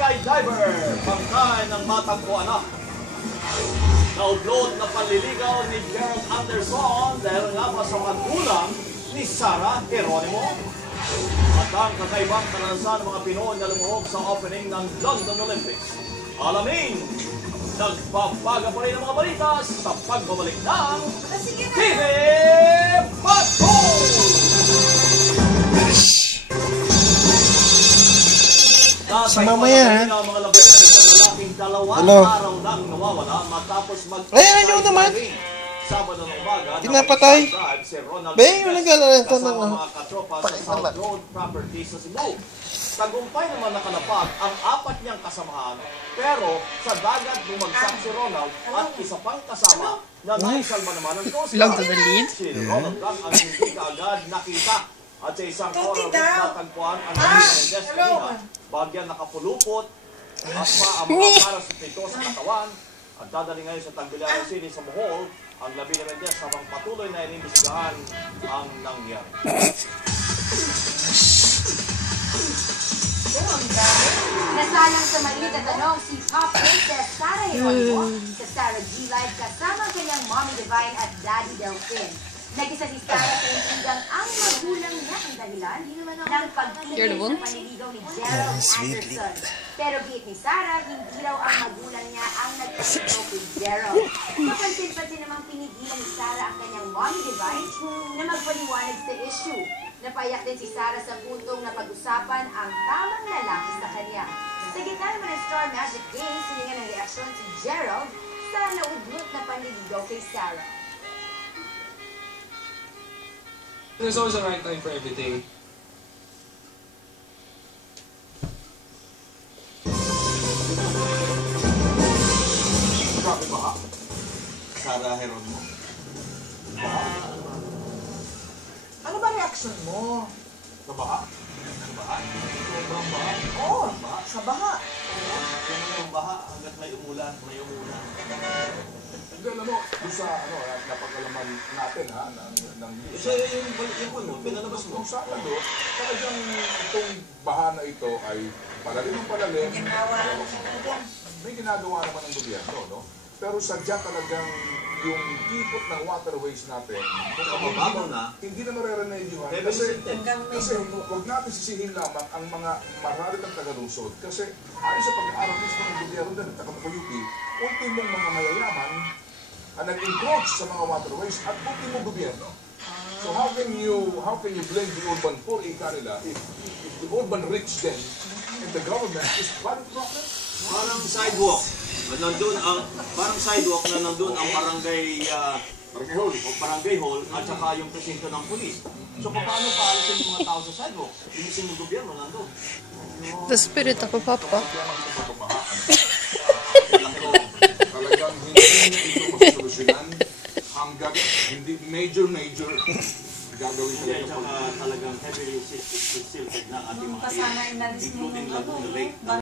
skydiver, pagkain ng matagpuan na. Nauglod na panliligaw ni Gerald Anderson dahil nga ba sa magulang ni Sarah Geronimo. At ang kakaibang karanasan ng mga Pinoy na lumuhog sa opening ng London Olympics. Alamin, nagbabaga pa rin ang mga balita sa pagbabalik ng TV Pato! Sa mamaya, ha? Mga labi ng isang lalaking dalawang araw nang nawawala matapos Ayan, yun naman. Sabado ng umaga, tinapatay. Beng, yung nag-alalento ng mga katropa sa South Road Properties sa Cebu. Tagumpay naman nakalapag ang apat niyang kasamahan, pero sa dagat bumagsak si Ronald at isa pang kasama na naisalba naman ng Coast Guard. Si Ronald lang ang hindi kaagad nakita at sa isang oras natagpuan ang Mendes kanina, bagyan nakapulupot at ang mga paras nito sa katawan at dadali ngayon sa Tagbilaran City sa Bohol ang labi ni Mendes habang patuloy na inimbestigahan ang nangyari. Nasalang sa maliit na tanong si Pop Princess Sarah Geronimo sa Sarah G Live kasama ang kanyang Mommy Divine at Daddy Delphine. Nag-isa si Sarah sa intrigang ang magulang niya ang dahilan ng pagtigil sa panliligaw ni Gerald Anderson. Pero giit ni Sarah, hindi raw ang magulang niya ang nagpapito kay Gerald. Kapansin-pansin namang pinigilan ni Sarah ang kanyang Mommy Divine na magpaliwanag sa issue. Napaiyak din si Sarah sa puntong na pag-usapan ang tamang lalaki sa kanya. Sa gitna naman ng Star Magic Games, hiningan ng reaksyon si Gerald sa naudlot na panliligaw kay Sarah. There's always a right time for everything. Grabe ba? Sarah Geronimo. Ano ba reaction mo? Sa baha? Sa baha? Sobrang baha? Oo, sa baha. Yan yung baha hanggat may umulan. May umulan. Hindi, alam mo, doon sa napagalaman natin ng Kasi yung pinalabas mo. Kung saan talagang itong baha na ito ay palalim ng palalim. May ginagawa naman ng gobyerno, no? Pero sadya talagang yung tipot ng waterways natin, hindi na mareremedyohan. Kasi huwag natin sisihin lamang ang mga maralit ng tagalungsod. Kasi ayon sa pag-aaral mismo ng gobyerno din, at UP, ultimong mga mayayaman ang nag-encroach sa mga waterways at ultimong gobyerno. So how can you blame the urban poor nila if the urban rich then and the government is private property? Parang sidewalk. Parang sidewalk na nandun ang barangay hall at saka yung presinto ng pulis. So paano paalisin yung mga tao sa sidewalk? Inisin ng gobyerno nandun. The spirit of a papa. Talagang hindi ito masolusyonan hanggang hindi major gagawin At saka talagang heavily silted na ating mga including Laguna Lake.